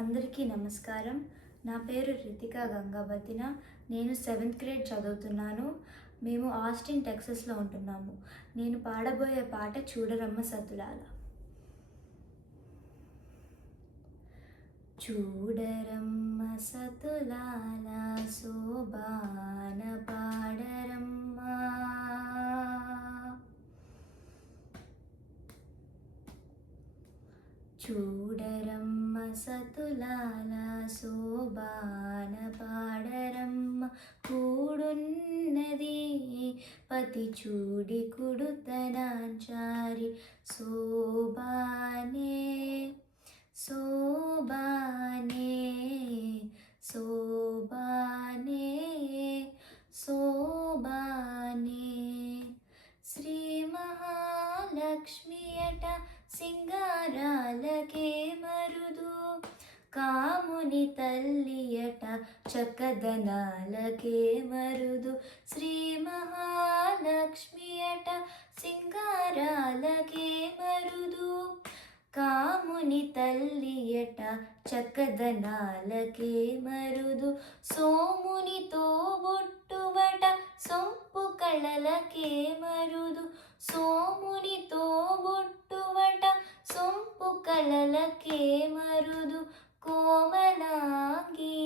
అందరికీ నమస్కారం. నా పేరు రితికా గంగావతిన. నేను 7th గ్రేడ్ చదువుతున్నాను. మేము ఆస్టిన్, టెక్సస్లో ఉంటున్నాము. నేను పాడబోయే పాట చూడరమ్మ సతులాల. చూడరమ్మ సతులాల శోభాన పాడరమ్మ, చూడరమ్మ సతులాల శోభాన పాడరమ్మ, కూడున్నది పతి చూడి కుడుతనాంచారి, శోభానే శోభానే శోభానే శోభానే. శ్రీ మహాలక్ష్మియట సింగారాలకే మరుదు, కాముని తల్లియట చక్కదనాలకే మరుదు. శ్రీ మహాలక్ష్మియట సింగారాలకే మరుదు, కాముని తల్లియట చక్కదనాలకే మరుదు. సోమునితో బొట్టువట సొంపు కళలకే మరుదు, సోమునితో బొట్టువట సొంపు కళలకే మరుదు. కోమలాంగి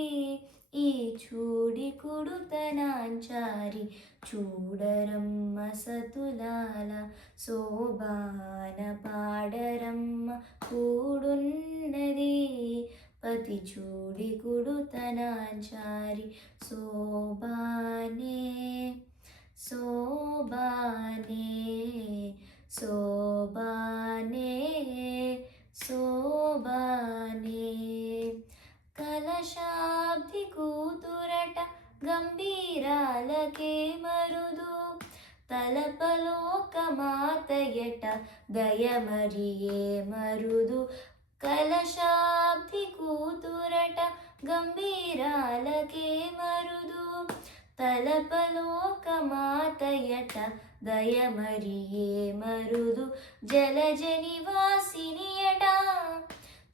ఈ చూడి కుడుతనాంచారి, చూడరమ్మ సతులాల శోభాన పాడరమ్మ, కూడున్నది పతి చూడి కుడుతనాంచారి, శోభానే శోభానే శోభానే శోభానే. కలశాబ్ది కూతురట గంభీరాలకే మరుదు, తలపలోకమాతయట దయమరియే మరుదు. కలశాబ్ది కూతురట గంభీరాలకే మరుదు, తలపలోకమాతయట దయమరియే మరుదు. జలజ నివాసినియట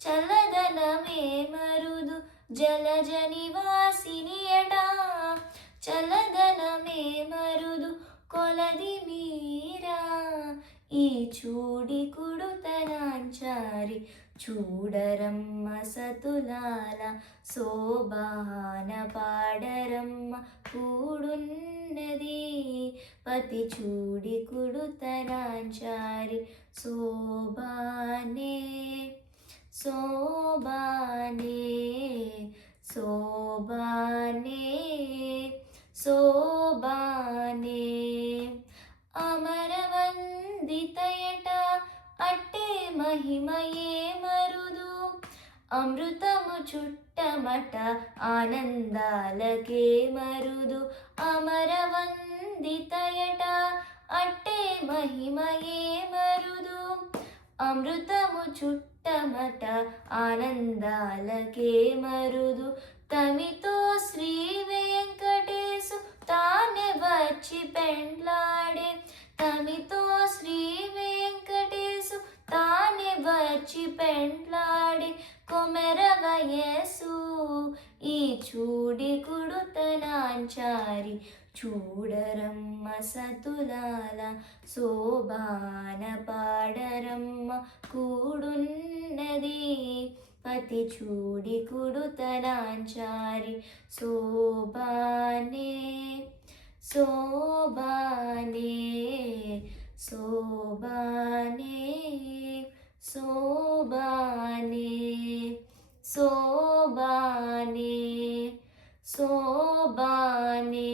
చల్లదనమే మరుదు, జలజ నివాసినియట చల్లదనమే మరుదు. కొలది మీరా ఈ చూడి కుడుతనాంచారి, చూడరమ్మ సతులాల శోభాన పాడరమ్మ, కూడున్నది పతి చూడి కుడుతనాంచారి, శోభానే శోభానే శోభానే శోభానే. అమరవందితయట అట్టే మహిమయే మరుదు, అమృతము చుట్టమట ఆనందాలకే మరుదు. అమరవందితయట అట్టే మహిమయే మరుదు, అమృతము చుట్టమట ఆనందాలకే మరుదు. తమితో శ్రీ వెంకటేశు తానే వచ్చి పెండ్లాడే, తమితో శ్రీ వెంకటేశు తానే వచ్చి పెండ్లాడే. కొమెర వయసు ఈ చూడి కుడుతనాంచారి, చూడరమ్మ సతులాల శోభాన పాడరమ్మ, కూడున్నది పతి చూడి కుడుతనాంచారి, శోభానే శోభానే శోభానే శోభానే శోభానే శోభానే.